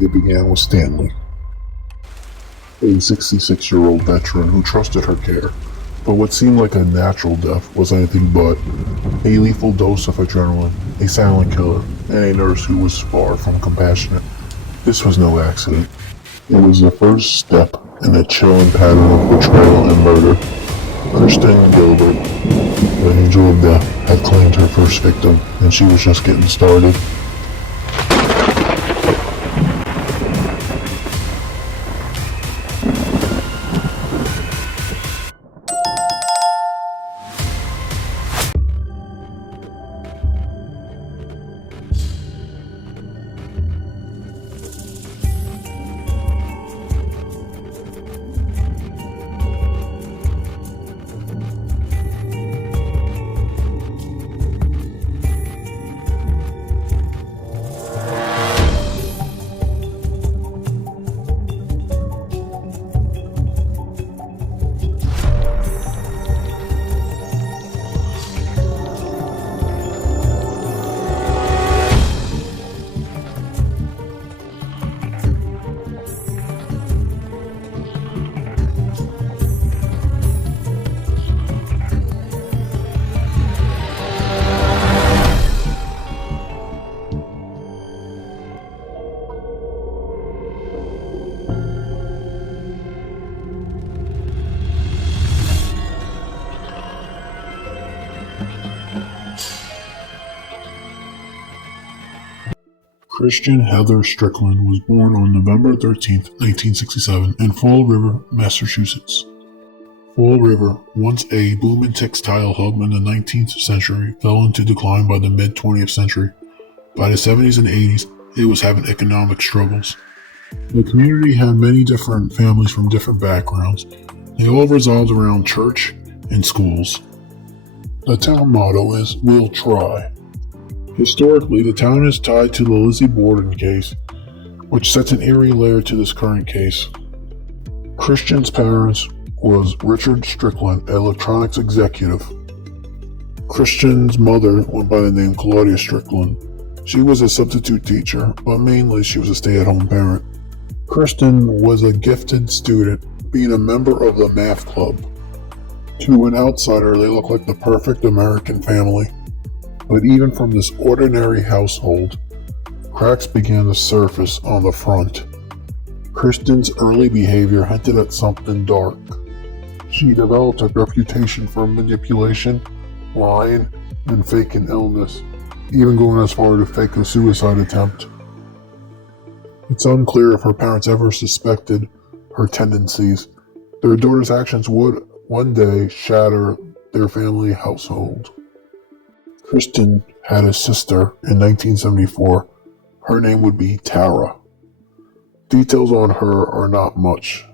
It began with Stanley, a 66-year-old veteran who trusted her care. But what seemed like a natural death was anything but a lethal dose of adrenaline, a silent killer, and a nurse who was far from compassionate. This was no accident. It was the first step in a chilling pattern of betrayal and murder. Kristen Gilbert, the Angel of Death, had claimed her first victim, and she was just getting started. Christian Heather Strickland was born on November 13, 1967, in Fall River, Massachusetts. Fall River, once a booming textile hub in the 19th century, fell into decline by the mid-20th century. By the 70s and 80s, it was having economic struggles. The community had many different families from different backgrounds. They all revolved around church and schools. The town motto is, "We'll try." Historically, the town is tied to the Lizzie Borden case, which sets an eerie layer to this current case. Christian's parents was Richard Strickland, an electronics executive. Christian's mother went by the name Claudia Strickland. She was a substitute teacher, but mainly she was a stay-at-home parent. Kristen was a gifted student, being a member of the math club. To an outsider, they looked like the perfect American family. But even from this ordinary household, cracks began to surface on the front. Kristen's early behavior hinted at something dark. She developed a reputation for manipulation, lying, and faking illness, even going as far to fake a suicide attempt. It's unclear if her parents ever suspected her tendencies. Their daughter's actions would one day shatter their family household. Kristen had a sister in 1974. Her name would be Tara. Details on her are not much.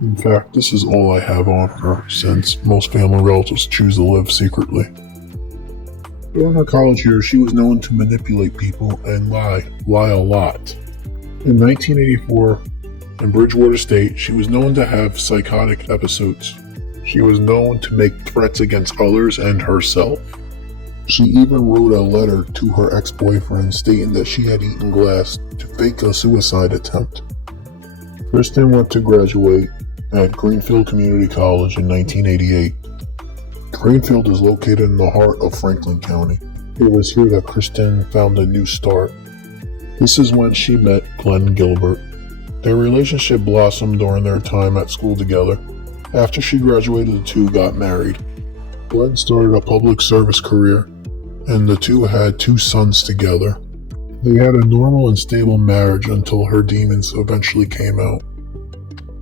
In fact, this is all I have on her, since most family relatives choose to live secretly. During her college years, she was known to manipulate people and lie a lot. In 1984, in Bridgewater State, she was known to have psychotic episodes. She was known to make threats against others and herself. She even wrote a letter to her ex-boyfriend stating that she had eaten glass to fake a suicide attempt. Kristen went to graduate at Greenfield Community College in 1988. Greenfield is located in the heart of Franklin County. It was here that Kristen found a new start. This is when she met Glenn Gilbert. Their relationship blossomed during their time at school together. After she graduated, the two got married. Glenn started a public service career, and the two had 2 sons together. They had a normal and stable marriage until her demons eventually came out.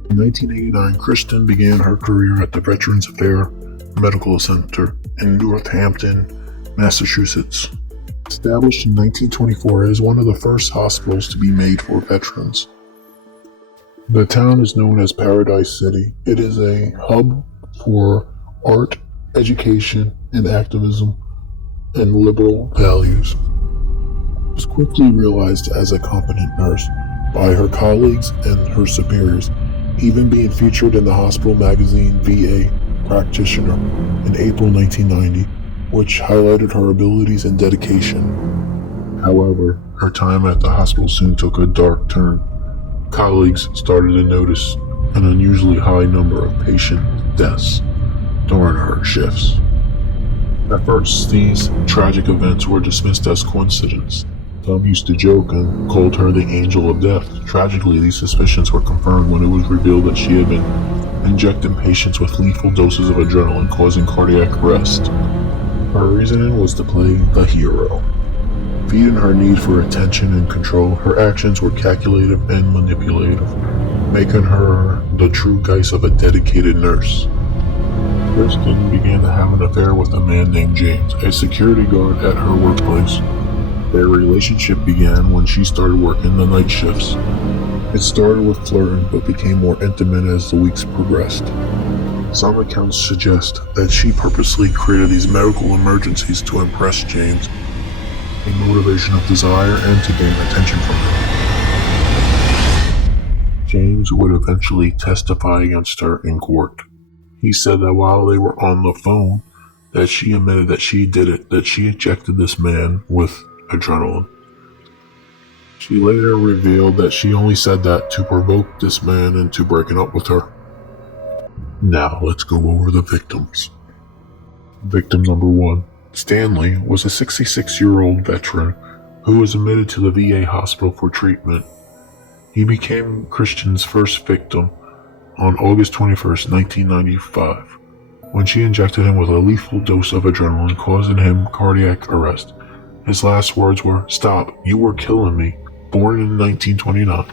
In 1989, Kristen began her career at the Veterans Affairs Medical Center in Northampton, Massachusetts. Established in 1924, it is one of the first hospitals to be made for veterans. The town is known as Paradise City. It is a hub for art, education, and activism, and liberal values. She was quickly realized as a competent nurse by her colleagues and her superiors, even being featured in the hospital magazine VA Practitioner in April 1990, which highlighted her abilities and dedication. However, her time at the hospital soon took a dark turn. Colleagues started to notice an unusually high number of patient deaths during her shifts. At first, these tragic events were dismissed as coincidence. Some used to joke and called her the Angel of Death. Tragically, these suspicions were confirmed when it was revealed that she had been injecting patients with lethal doses of adrenaline, causing cardiac arrest. Her reasoning was to play the hero. Feeding her need for attention and control, her actions were calculated and manipulative, making her the true guise of a dedicated nurse. Kristen began to have an affair with a man named James, a security guard at her workplace. Their relationship began when she started working the night shifts. It started with flirting, but became more intimate as the weeks progressed. Some accounts suggest that she purposely created these medical emergencies to impress James, a motivation of desire and to gain attention from him. James would eventually testify against her in court. He said that while they were on the phone, that she admitted that she did it, that she injected this man with adrenaline. She later revealed that she only said that to provoke this man into breaking up with her. Now let's go over the victims. Victim number 1. Stanley was a 66-year-old veteran who was admitted to the VA hospital for treatment. He became Kristen's first victim on August 21st, 1995, when she injected him with a lethal dose of adrenaline, causing him cardiac arrest. His last words were, "Stop, you were killing me." Born in 1929.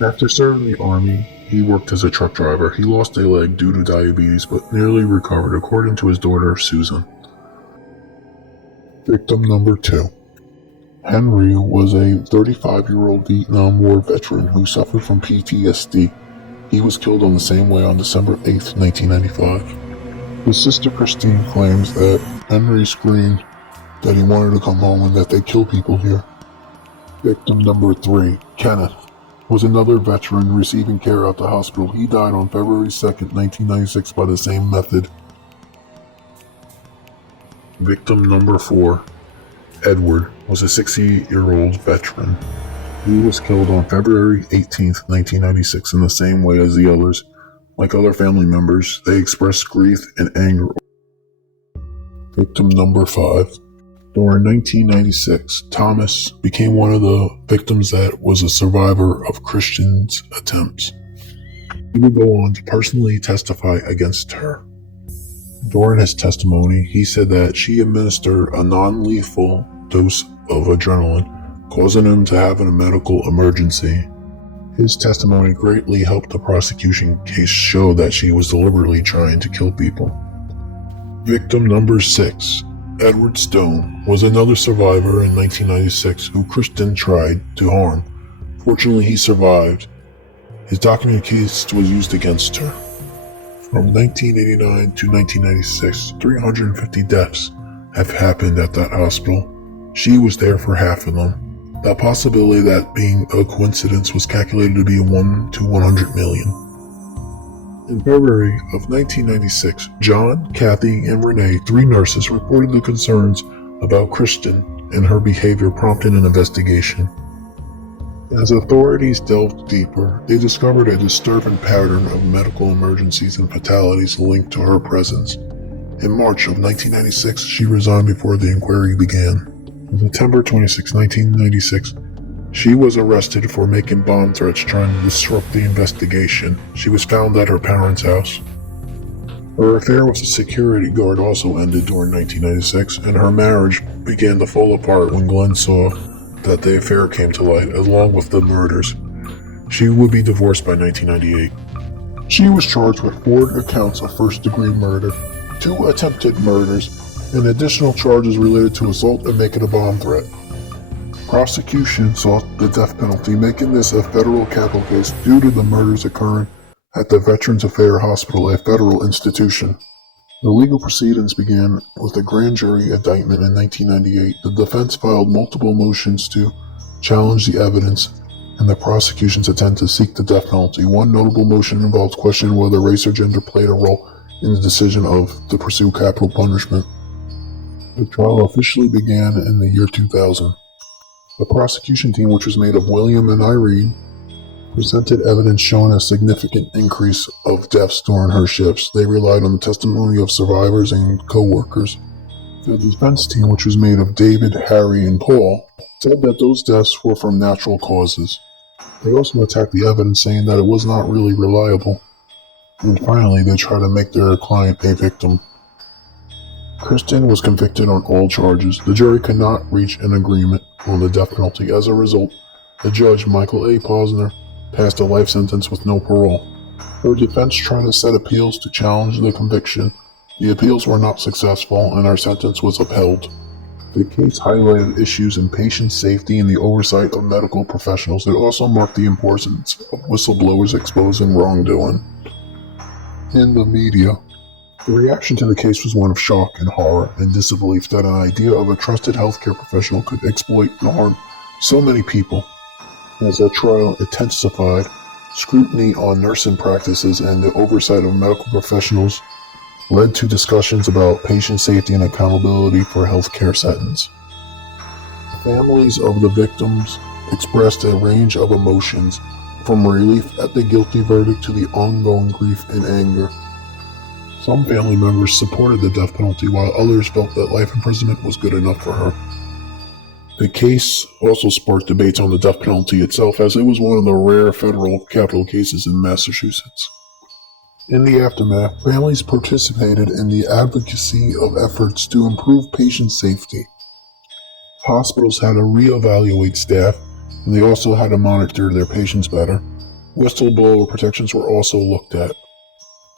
After serving the Army, he worked as a truck driver. He lost a leg due to diabetes, but nearly recovered, according to his daughter, Susan. Victim number 2. Henry was a 35-year-old Vietnam War veteran who suffered from PTSD. He was killed on the same way on December 8th, 1995. His sister Christine claims that Henry screamed that he wanted to come home and that they kill people here. Victim number 3, Kenneth, was another veteran receiving care at the hospital. He died on February 2nd, 1996 by the same method. Victim number 4, Edward, was a 60-year-old veteran. He was killed on February 18th, 1996 in the same way as the others. Like other family members, they expressed grief and anger. Victim number 5. During 1996, Thomas became one of the victims that was a survivor of Kristen's attempts. He would go on to personally testify against her. During his testimony, he said that she administered a non-lethal dose of adrenaline, causing him to have a medical emergency. His testimony greatly helped the prosecution case show that she was deliberately trying to kill people. Victim number 6. Edward Stone was another survivor in 1996 who Kristen tried to harm. Fortunately, he survived. His documented case was used against her. From 1989 to 1996, 350 deaths have happened at that hospital. She was there for half of them. The possibility that being a coincidence was calculated to be 1 to 100 million. In February of 1996, John, Kathy, and Renee, 3 nurses, reported the concerns about Kristen and her behavior, prompting an investigation. As authorities delved deeper, they discovered a disturbing pattern of medical emergencies and fatalities linked to her presence. In March of 1996, she resigned before the inquiry began. On September 26, 1996, she was arrested for making bomb threats trying to disrupt the investigation. She was found at her parents' house. Her affair with a security guard also ended during 1996, and her marriage began to fall apart when Glenn saw that the affair came to light, along with the murders. She would be divorced by 1998. She was charged with 4 accounts of first-degree murder, 2 attempted murders, and additional charges related to assault and making a bomb threat. Prosecution sought the death penalty, making this a federal capital case due to the murders occurring at the Veterans Affairs Hospital, a federal institution. The legal proceedings began with a grand jury indictment in 1998. The defense filed multiple motions to challenge the evidence and the prosecution's attempt to seek the death penalty. One notable motion involved questioning whether race or gender played a role in the decision to pursue capital punishment. The trial officially began in the year 2000. The prosecution team, which was made of William and Irene, presented evidence showing a significant increase of deaths during her shifts. They relied on the testimony of survivors and co-workers. The defense team, which was made of David, Harry, and Paul, said that those deaths were from natural causes. They also attacked the evidence, saying that it was not really reliable. And finally, they tried to make their client a victim. Kristen was convicted on all charges. The jury could not reach an agreement on the death penalty. As a result, the judge, Michael A. Posner, passed a life sentence with no parole. Her defense tried to set appeals to challenge the conviction. The appeals were not successful, and her sentence was upheld. The case highlighted issues in patient safety and the oversight of medical professionals. It also marked the importance of whistleblowers exposing wrongdoing. In the media, the reaction to the case was one of shock and horror and disbelief that an idea of a trusted healthcare professional could exploit and harm so many people. As the trial intensified, scrutiny on nursing practices and the oversight of medical professionals led to discussions about patient safety and accountability for healthcare settings. Families of the victims expressed a range of emotions, from relief at the guilty verdict to the ongoing grief and anger. Some family members supported the death penalty, while others felt that life imprisonment was good enough for her. The case also sparked debates on the death penalty itself, as it was one of the rare federal capital cases in Massachusetts. In the aftermath, families participated in the advocacy of efforts to improve patient safety. Hospitals had to reevaluate staff, and they also had to monitor their patients better. Whistleblower protections were also looked at.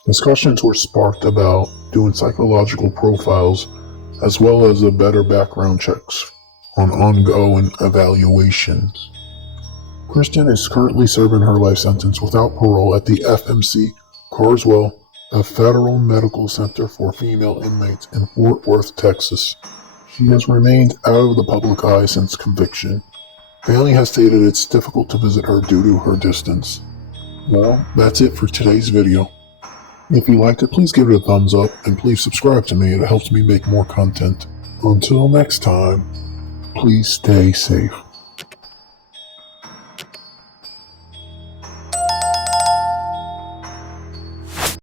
Discussions were sparked about doing psychological profiles, as well as better background checks on ongoing evaluations. Kristen is currently serving her life sentence without parole at the FMC Carswell, a federal medical center for female inmates in Fort Worth, Texas. She has remained out of the public eye since conviction. Family has stated it's difficult to visit her due to her distance. Well, that's it for today's video. If you liked it, please give it a thumbs up and please subscribe to me. It helps me make more content. Until next time, please stay safe.